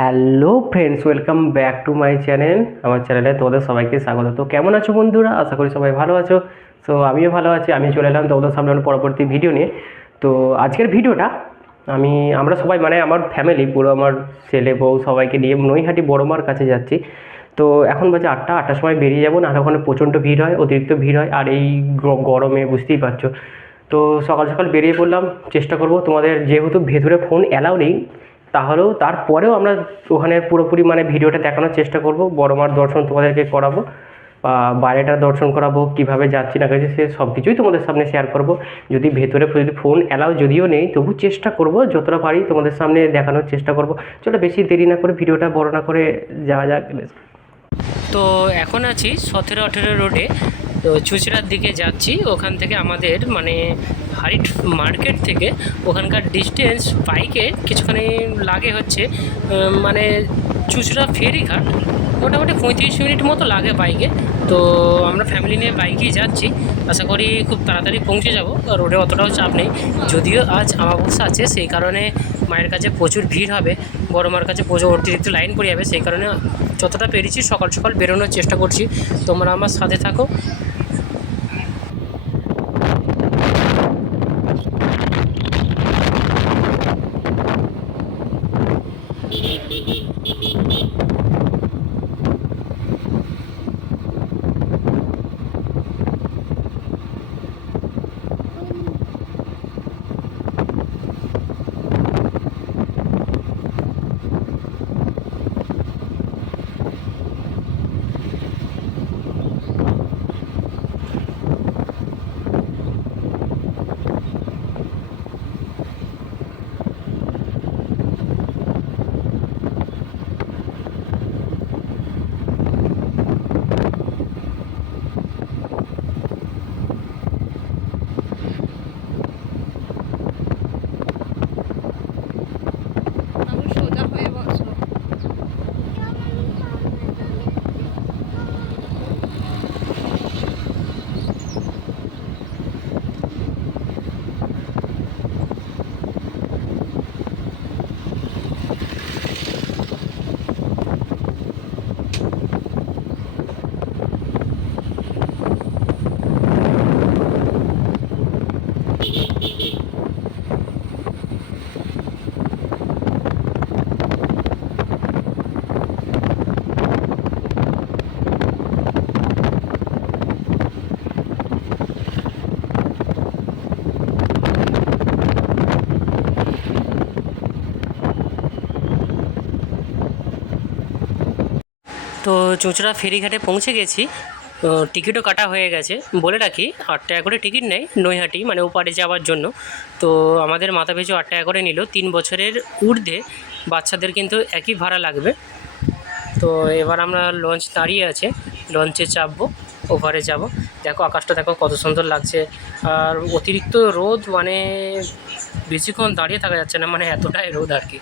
Hello friends, welcome back to my channel, আমার চ্যানেলে তোমাদের সবাইকে স্বাগত। তো কেমন আছো বন্ধুরা? আশা করি সবাই ভালো আছো। তো আমিও ভালো আছি, আমি চলে এলাম তোমাদের সামনে পরবর্তী ভিডিও নিয়ে। তো আজকের ভিডিওটা আমি, আমরা সবাই মানে আমার ফ্যামিলি পুরো আমার ছেলে, বউ, সবাইকে নিয়ে নৈহাটি বড়মার কাছে যাচ্ছি। তো এখন বাজে আটটা, আটটার সময় বেরিয়ে যাব, নাহলে ওখানে প্রচণ্ড ভিড় হয়, অতিরিক্ত ভিড় হয়, আর এই গরমে বুঝতেই পারছ। তো সকাল সকাল বেরিয়ে পড়লাম, চেষ্টা করব তোমাদের, যেহেতু ভেতরে ফোন অ্যালাউ নেই তাহলেও তারপরেও আমরা ওখানে পুরোপুরি মানে ভিডিওটা দেখানোর চেষ্টা করব। বড় মার দর্শন তোমাদেরকে করাবো, বা বাইরেটা দর্শন করাবো, কীভাবে যাচ্ছি না গেছি, সে সব কিছুই তোমাদের সামনে শেয়ার করব। যদি ভেতরে যদি ফোন অ্যালাউ যদিও নেই, তবু চেষ্টা করব, যতটা পারি তোমাদের সামনে দেখানোর চেষ্টা করব। চলো বেশি দেরি না করে ভিডিওটা বড় না করে যাওয়া যাক। তো এখন আছি সতেরো আঠেরো রোডে তো চুচড়ার দিকে যাচ্ছি। ওখান থেকে আমাদের মানে হাইট মার্কেট থেকে ওখানকার ডিস্টেন্স বাইকে কিছুখানি লাগে হচ্ছে মানে চুচড়া ফেরিঘাট মোটামুটি পঁয়ত্রিশ মিনিট মতো লাগে বাইকে তো আমরা ফ্যামিলি নিয়ে বাইকেই যাচ্ছি। আশা করি খুব তাড়াতাড়ি পৌঁছে যাব রোডে অতটাও চাপ নেই। যদিও আজ আমাবস্যা আছে, সেই কারণে মায়ের কাছে প্রচুর ভিড় হবে, বড় মার কাছে প্রচুর অতিরিক্ত লাইন পড়ে যাবে, সেই কারণে যতটা পেরেছি সকাল সকাল বেরোনোর চেষ্টা করছি। তোমরা আমার সাথে থাকো। Beep, beep, beep. তো চুঁচড়া ফেরিঘাটে পৌঁছে গেছি। টিকিটও কাটা হয়ে গেছে। বলে রাখি, আট টাকা করে টিকিট নেয় নৈহাটি মানে ওপারে যাওয়ার জন্য। তো আমাদের মাথা পিছু আট টাকা করে নিল। তিন বছরের ঊর্ধ্বে বাচ্চাদের কিন্তু একই ভাড়া লাগবে। তো এবার আমরা লঞ্চ দাঁড়িয়ে আছে। লঞ্চে চাপবো ওপারে যাব। দেখো আকাশটা দেখো কত সুন্দর লাগছে। আর অতিরিক্ত রোদ মানে বেশিক্ষণ দাঁড়িয়ে থাকা যাচ্ছে না মানে এতটাই রোদ আর কি।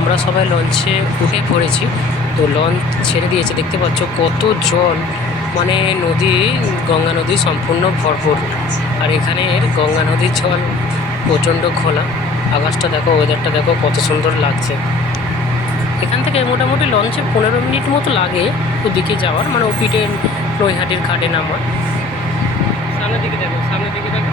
আমরা সবাই লঞ্চে উঠে পড়েছি। তো লঞ্চ ছেড়ে দিয়েছে। দেখতে পাচ্ছ কত জল মানে নদী, গঙ্গা নদী সম্পূর্ণ ভরপুর। আর এখানের গঙ্গা নদীর জল প্রচণ্ড খোলা। আকাশটা দেখো ওয়েদারটা দেখো, কত সুন্দর লাগছে। এখান থেকে মোটামুটি লঞ্চে পনেরো মিনিট মতো লাগে ওদিকে যাওয়ার। মানে ওপিটে নৈহাটির ঘাটে নামার। সামনের দিকে দেখো, সামনের দিকে দেখো।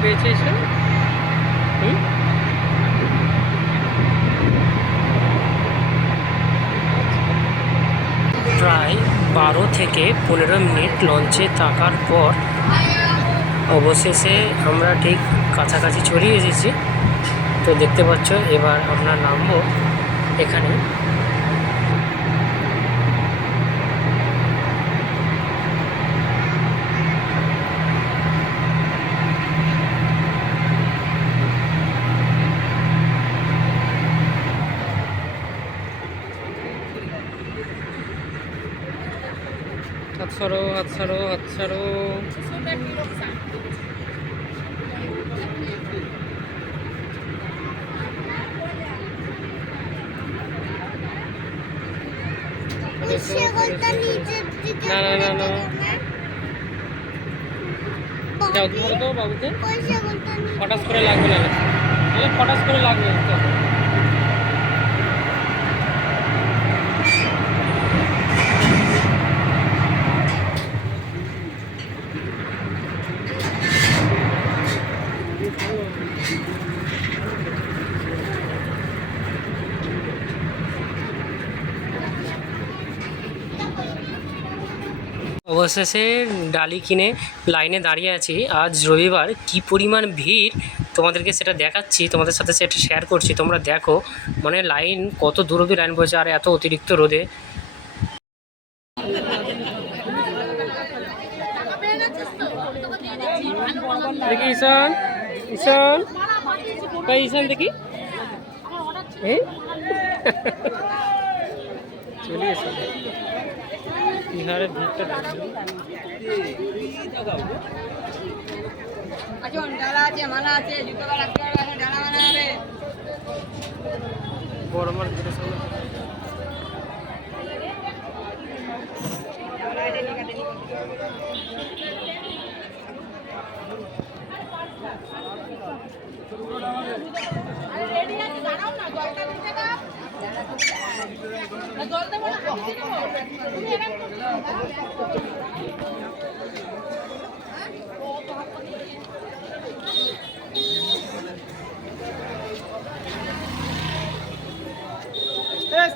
স্টেশন হুম? প্রায় বারো থেকে পনেরো মিনিট লঞ্চে থাকার পর অবশেষে আমরা ঠিক কাছাকাছি চলে এসেছি। তো দেখতে পাচ্ছ, এবার আমরা নামবো এখানে। সরো হাত সরো হাত সেগুলটা না, না, না, না। যাও ধরো তো বাবুকে। ফটাস করে লাগবে না। ফটাস করে লাগবে অবশেষে ডালি কিনে লাইনে দাঁড়িয়ে আছি। আজ রবিবার কি পরিমাণ ভিড়? তোমাদেরকে সেটা দেখাচ্ছি, তোমাদের সাথে সেটা শেয়ার করছি, তোমরা দেখো। মানে লাইন কত দূর অব্দি লাইন পড়েছে আর এত অতিরিক্ত রোদে। দেখি ঈশান ঈশান। কই ঈশান দেখি। চলে এসো। বিহারে ভিড়টা দেখো। ডালা আছে মালা আছে জুতো রাখতে হবে ডালা মালা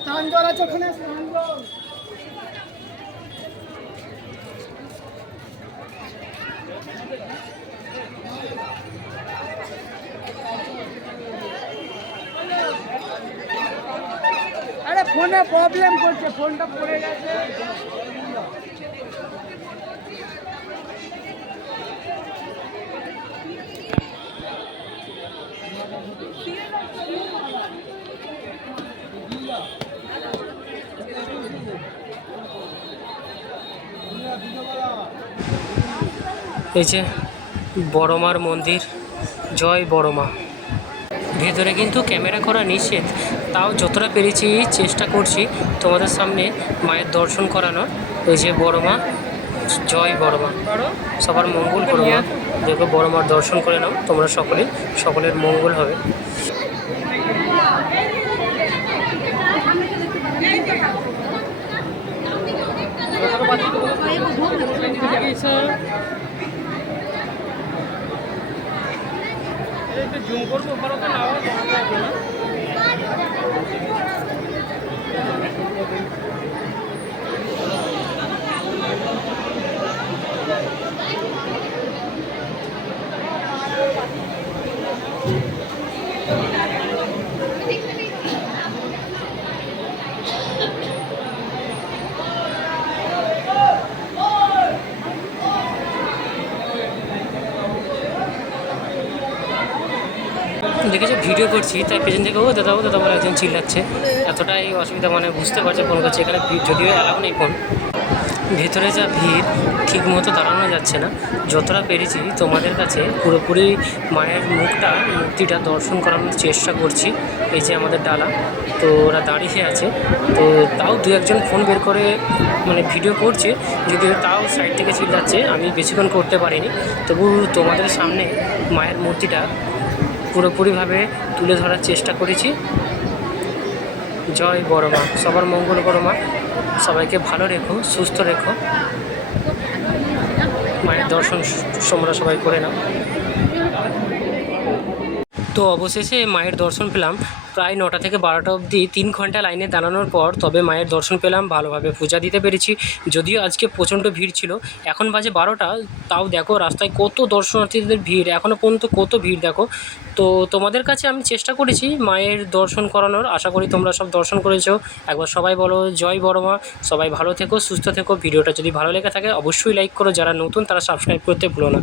হবে জল আছে ওখানে সামনে ফোনে প্রবলেম করছে ফোনটা পড়ে গেছে। এই যে বড়মার মন্দির। জয় বড়মা। ভেতরে কিন্তু ক্যামেরা করা নিষেধ। তাও যতটা পেরেছি চেষ্টা করছি তোমাদের সামনে মায়ের দর্শন করানোর ওই যে বড় মা, জয় বড়মা সবার মঙ্গল করো মা। দেখো বড়মার দর্শন করে নাও, তোমরা সকলে, সকলের মঙ্গল হবে। জুম করব পারো তো না দেখেছ ভিডিও করছি তাই পেছন থেকে, ও দাদা ও দাদা বলে একজন চিল্লাচ্ছে। এতটাই অসুবিধা মানে বুঝতে পারছে ফোন করছে। এখানে ভি- যদিও অ্যালাউ নেই ফোন। ভেতরে যা ভিড় ঠিক মতো দাঁড়ানো যাচ্ছে না। যতটা পেরেছি তোমাদের কাছে, পুরোপুরি মায়ের মুখটা, মূর্তিটা দর্শন করানোর চেষ্টা করছি, এই যে আমাদের ডালা। তো ওরা দাঁড়িয়ে আছে। তো তাও দু একজন ফোন বের করে মানে ভিডিও করছে। যদিও তাও সাইড থেকে চিল্লাচ্ছে, আমি বেশিক্ষণ করতে পারিনি। তবু তোমাদের সামনে মায়ের মূর্তিটা পুরোপুরিভাবে তুলে ধরার চেষ্টা করেছি। জয় বড় মা, সবার মঙ্গল বড় মা। সবাইকে ভালো রেখো, সুস্থ রেখো। মায়ের দর্শন তোমরা সবাই করে নাও। তো অবশেষে মায়ের দর্শন পেলাম। প্রায় নটা থেকে বারোটা অবধি তিন ঘণ্টা লাইনে দাঁড়ানোর পর তবে মায়ের দর্শন পেলাম, ভালোভাবে পূজা দিতে পেরেছি। যদিও আজকে প্রচণ্ড ভিড় ছিল, এখন বাজে বারোটা, তাও দেখো রাস্তায় কত দর্শনার্থীদের ভিড় এখনও পর্যন্ত কত ভিড় দেখো। তো তোমাদের কাছে আমি চেষ্টা করেছি মায়ের দর্শন করানোর, আশা করি তোমরা সব দর্শন করেছ। একবার সবাই বলো, জয় বড় মা, সবাই ভালো থেকো, সুস্থ থেকো। ভিডিওটা যদি ভালো লেগে থাকে, অবশ্যই লাইক করো। যারা নতুন, তারা সাবস্ক্রাইব করতে ভুলো না।